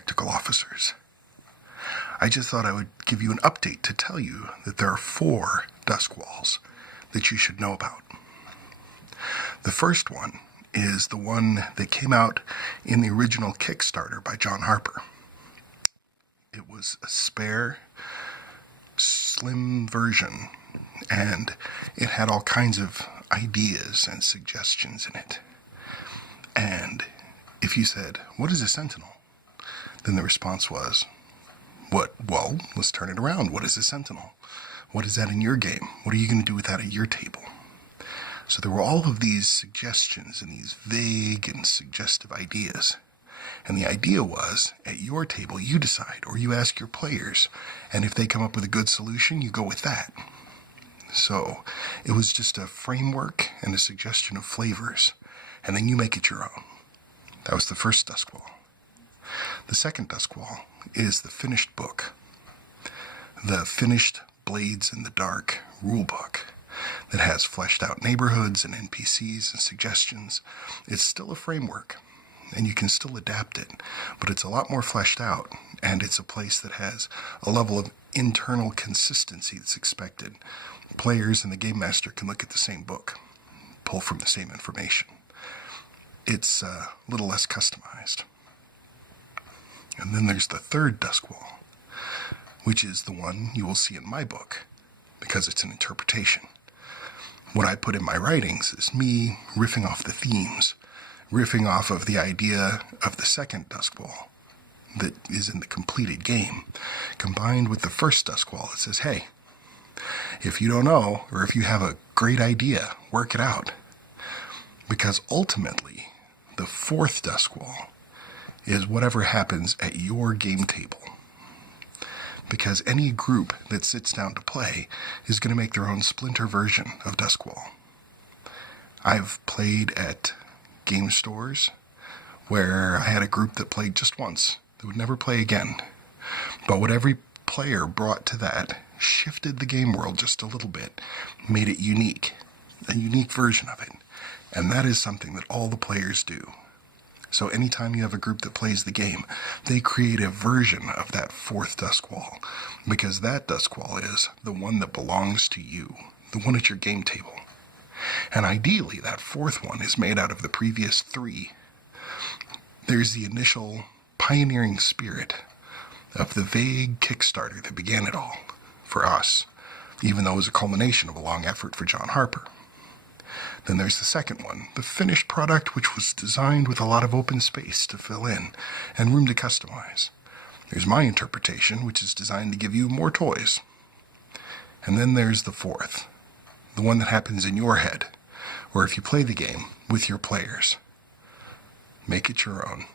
tactical officers. I just thought I would give you an update to tell you that there are 4 Duskwalls that you should know about. The first one is the one that came out in the original Kickstarter by John Harper. It was a spare, slim version, and it had all kinds of ideas and suggestions in it. And if you said, "What is a Sentinel?" then the response was, "What? Well, let's turn it around. What is a Sentinel? What is that in your game? What are you going to do with that at your table?" So there were all of these suggestions and these vague and suggestive ideas. And the idea was, at your table, you decide, or you ask your players, and if they come up with a good solution, you go with that. So it was just a framework and a suggestion of flavors, and then you make it your own. That was the first Duskwall. The second Duskwall is the finished book, the finished Blades in the Dark rulebook that has fleshed out neighborhoods and NPCs and suggestions. It's still a framework, and you can still adapt it, but it's a lot more fleshed out, and it's a place that has a level of internal consistency that's expected. Players and the game master can look at the same book, pull from the same information. It's a little less customized. And then there's the third Duskwall, which is the one you will see in my book, because it's an interpretation. What I put in my writings is me riffing off the themes, riffing off of the idea of the second Duskwall that is in the completed game, combined with the first Duskwall that says, hey, if you don't know, or if you have a great idea, work it out. Because ultimately, the fourth Duskwall is whatever happens at your game table. Because any group that sits down to play is going to make their own splinter version of Duskwall. I've played at game stores where I had a group that played just once. They would never play again. But what every player brought to that shifted the game world just a little bit, made it unique, a unique version of it. And that is something that all the players do. So anytime you have a group that plays the game, they create a version of that fourth Duskwall, because that Duskwall is the one that belongs to you, the one at your game table. And ideally, that fourth one is made out of the previous 3. There's the initial pioneering spirit of the vague Kickstarter that began it all, for us, even though it was a culmination of a long effort for John Harper. Then there's the second one, the finished product, which was designed with a lot of open space to fill in and room to customize. There's my interpretation, which is designed to give you more toys. And then there's the fourth, the one that happens in your head, or if you play the game with your players. Make it your own.